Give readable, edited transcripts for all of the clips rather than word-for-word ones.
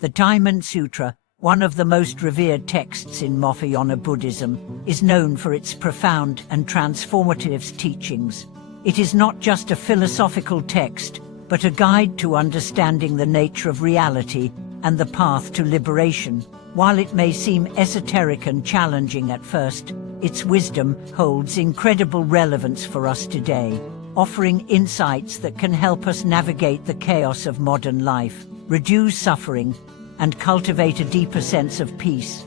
The Diamond Sutra, one of the most revered texts in Mahayana Buddhism, is known for its profound and transformative teachings. It is not just a philosophical text, but a guide to understanding the nature of reality and the path to liberation. While it may seem esoteric and challenging at first, its wisdom holds incredible relevance for us today, offering insights that can help us navigate the chaos of modern life, reduce suffering, and cultivate a deeper sense of peace.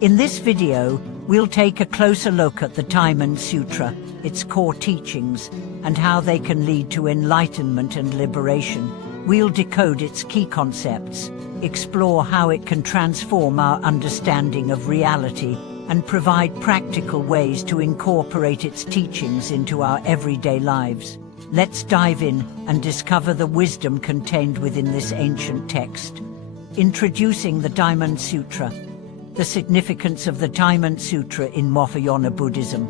In this video, we'll take a closer look at the Diamond Sutra, its core teachings, and how they can lead to enlightenment and liberation. We'll decode its key concepts, explore how it can transform our understanding of reality, and provide practical ways to incorporate its teachings into our everyday lives. Let's dive in and discover the wisdom contained within this ancient text. Introducing the Diamond Sutra. The significance of the Diamond Sutra in Mahayana Buddhism.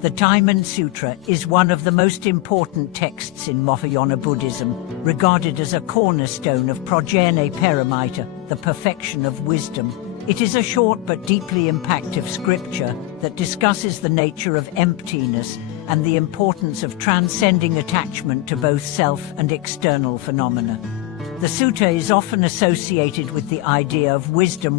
The Diamond Sutra is one of the most important texts in Mahayana Buddhism, regarded as a cornerstone of Prajna Paramita, the perfection of wisdom. It is a short but deeply impactful scripture that discusses the nature of emptiness and the importance of transcending attachment to both self and external phenomena. The sutta is often associated with the idea of wisdom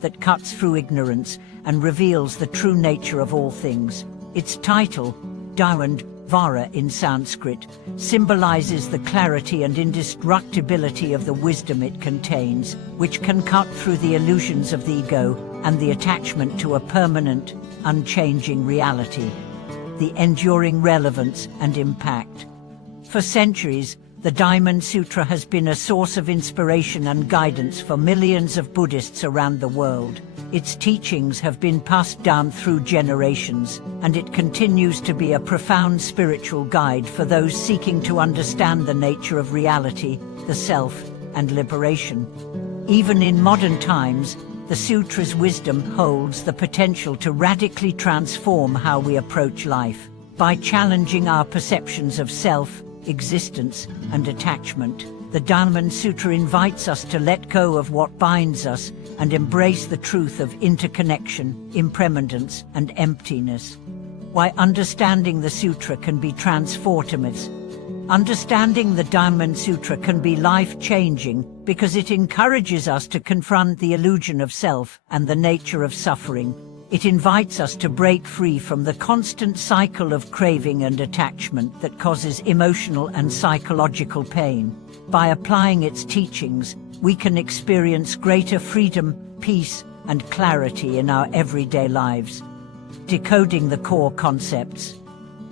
that cuts through ignorance and reveals the true nature of all things. Its title, Diamond Vara in Sanskrit, symbolizes the clarity and indestructibility of the wisdom it contains, which can cut through the illusions of the ego and the attachment to a permanent, unchanging reality. The enduring relevance and impact. For centuries, the Diamond Sutra has been a source of inspiration and guidance for millions of Buddhists around the world. Its teachings have been passed down through generations, and it continues to be a profound spiritual guide for those seeking to understand the nature of reality, the self, and liberation. Even in modern times, the Sutra's wisdom holds the potential to radically transform how we approach life. By challenging our perceptions of self, existence, and attachment, the Diamond Sutra invites us to let go of what binds us and embrace the truth of interconnection, impermanence, and emptiness. Why understanding the Sutra can be transformative. Understanding the Diamond Sutra can be life-changing because it encourages us to confront the illusion of self and the nature of suffering. It invites us to break free from the constant cycle of craving and attachment that causes emotional and psychological pain. By applying its teachings, we can experience greater freedom, peace, and clarity in our everyday lives. Decoding the core concepts.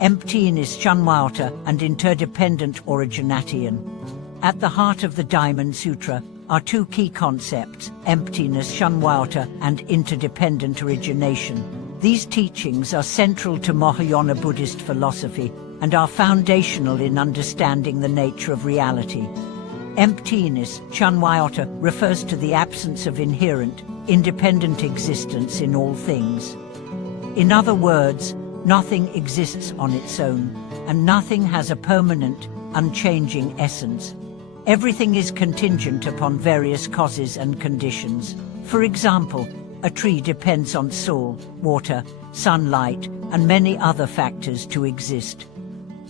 Emptiness, Shunyata, and interdependent origination. At the heart of the Diamond Sutra are two key concepts, emptiness, Shunyata, and interdependent origination. These teachings are central to Mahayana Buddhist philosophy and are foundational in understanding the nature of reality. Emptiness, Shunyata, refers to the absence of inherent, independent existence in all things. In other words, nothing exists on its own, and nothing has a permanent, unchanging essence. Everything is contingent upon various causes and conditions. For example, a tree depends on soil, water, sunlight, and many other factors to exist.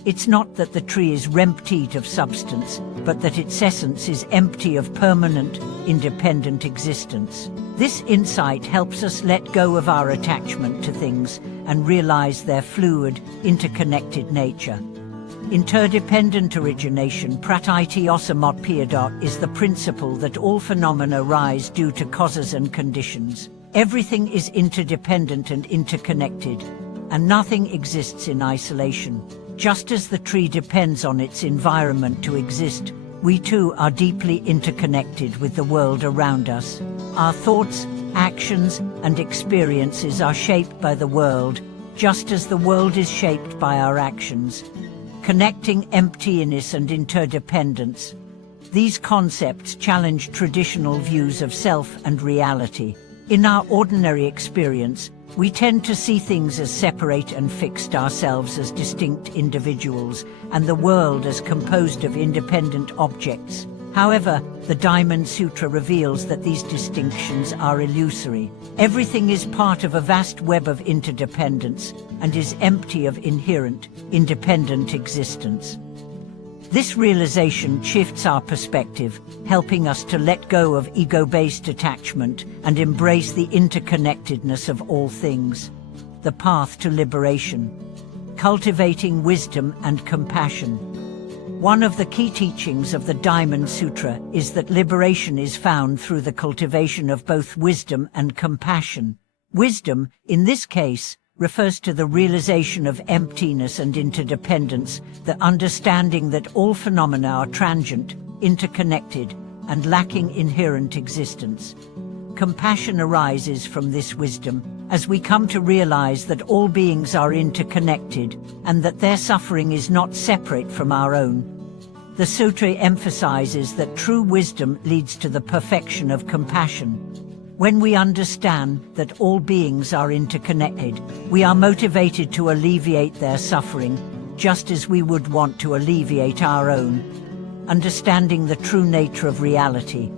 It's not that the tree is empty of substance, but that its essence is empty of permanent, independent existence. This insight helps us let go of our attachment to things and realize their fluid, interconnected nature. Interdependent origination, Pratyiti Osamotpiyada, is the principle that all phenomena arise due to causes and conditions. Everything is interdependent and interconnected, and nothing exists in isolation. Just as the tree depends on its environment to exist, we too are deeply interconnected with the world around us. Our thoughts, actions, and experiences are shaped by the world, just as the world is shaped by our actions. Connecting emptiness and interdependence. These concepts challenge traditional views of self and reality. In our ordinary experience, we tend to see things as separate and fixed, ourselves as distinct individuals, and the world as composed of independent objects. However, the Diamond Sutra reveals that these distinctions are illusory. Everything is part of a vast web of interdependence and is empty of inherent, independent existence. This realization shifts our perspective, helping us to let go of ego-based attachment and embrace the interconnectedness of all things. The path to liberation. Cultivating wisdom and compassion. One of the key teachings of the Diamond Sutra is that liberation is found through the cultivation of both wisdom and compassion. Wisdom, in this case, refers to the realization of emptiness and interdependence, the understanding that all phenomena are transient, interconnected, and lacking inherent existence. Compassion arises from this wisdom, as we come to realize that all beings are interconnected and that their suffering is not separate from our own. The sutra emphasizes that true wisdom leads to the perfection of compassion. When we understand that all beings are interconnected, we are motivated to alleviate their suffering, just as we would want to alleviate our own. Understanding the true nature of reality.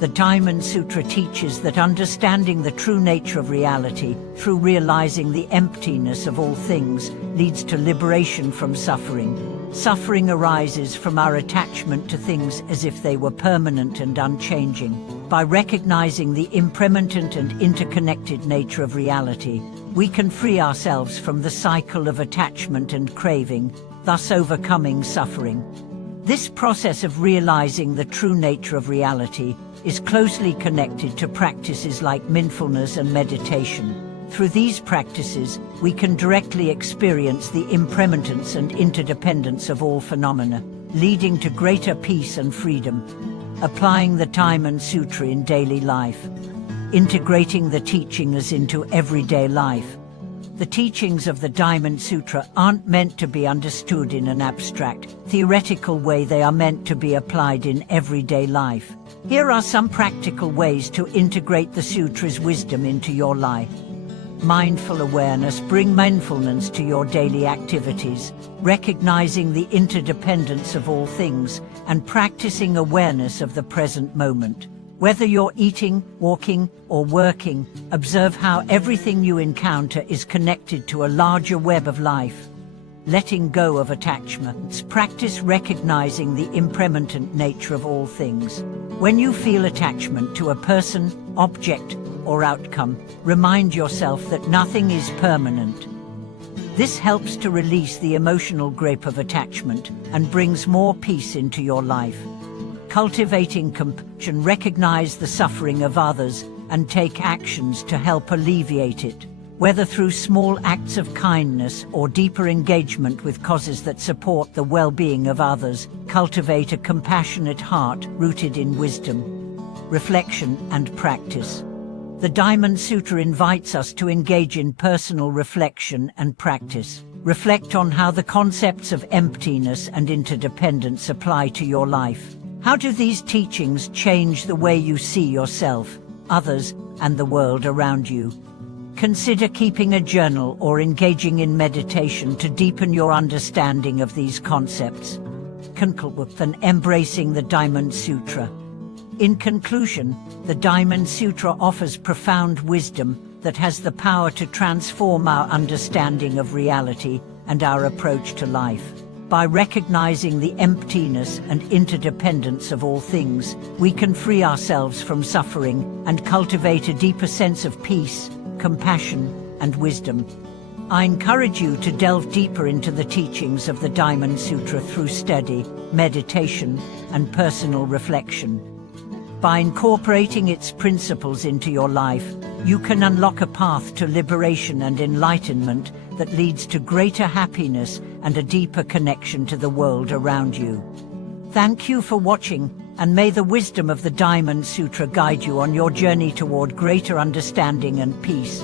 The Diamond Sutra teaches that understanding the true nature of reality, through realizing the emptiness of all things, leads to liberation from suffering. Suffering arises from our attachment to things as if they were permanent and unchanging. By recognizing the impermanent and interconnected nature of reality, we can free ourselves from the cycle of attachment and craving, thus overcoming suffering. This process of realizing the true nature of reality is closely connected to practices like mindfulness and meditation. Through these practices, we can directly experience the impermanence and interdependence of all phenomena, leading to greater peace and freedom. Applying the Diamond Sutra in daily life. Integrating the teachings into everyday life. The teachings of the Diamond Sutra aren't meant to be understood in an abstract, theoretical way. They are meant to be applied in everyday life. Here are some practical ways to integrate the sutra's wisdom into your life. Mindful awareness. Bring mindfulness to your daily activities, recognizing the interdependence of all things and practicing awareness of the present moment. Whether you're eating, walking, or working, observe how everything you encounter is connected to a larger web of life. Letting go of attachments. Practice recognizing the impermanent nature of all things. When you feel attachment to a person, object, or outcome, remind yourself that nothing is permanent. This helps to release the emotional grip of attachment and brings more peace into your life. Cultivating compassion. Recognize the suffering of others and take actions to help alleviate it. Whether through small acts of kindness or deeper engagement with causes that support the well-being of others, cultivate a compassionate heart rooted in wisdom, reflection, and practice. The Diamond Sutra invites us to engage in personal reflection and practice. Reflect on how the concepts of emptiness and interdependence apply to your life. How do these teachings change the way you see yourself, others, and the world around you? Consider keeping a journal or engaging in meditation to deepen your understanding of these concepts. Conclude and embracing the Diamond Sutra. In conclusion, the Diamond Sutra offers profound wisdom that has the power to transform our understanding of reality and our approach to life. By recognizing the emptiness and interdependence of all things, we can free ourselves from suffering and cultivate a deeper sense of peace, compassion, and wisdom. I encourage you to delve deeper into the teachings of the Diamond Sutra through study, meditation, and personal reflection. By incorporating its principles into your life, you can unlock a path to liberation and enlightenment that leads to greater happiness and a deeper connection to the world around you. Thank you for watching, and may the wisdom of the Diamond Sutra guide you on your journey toward greater understanding and peace.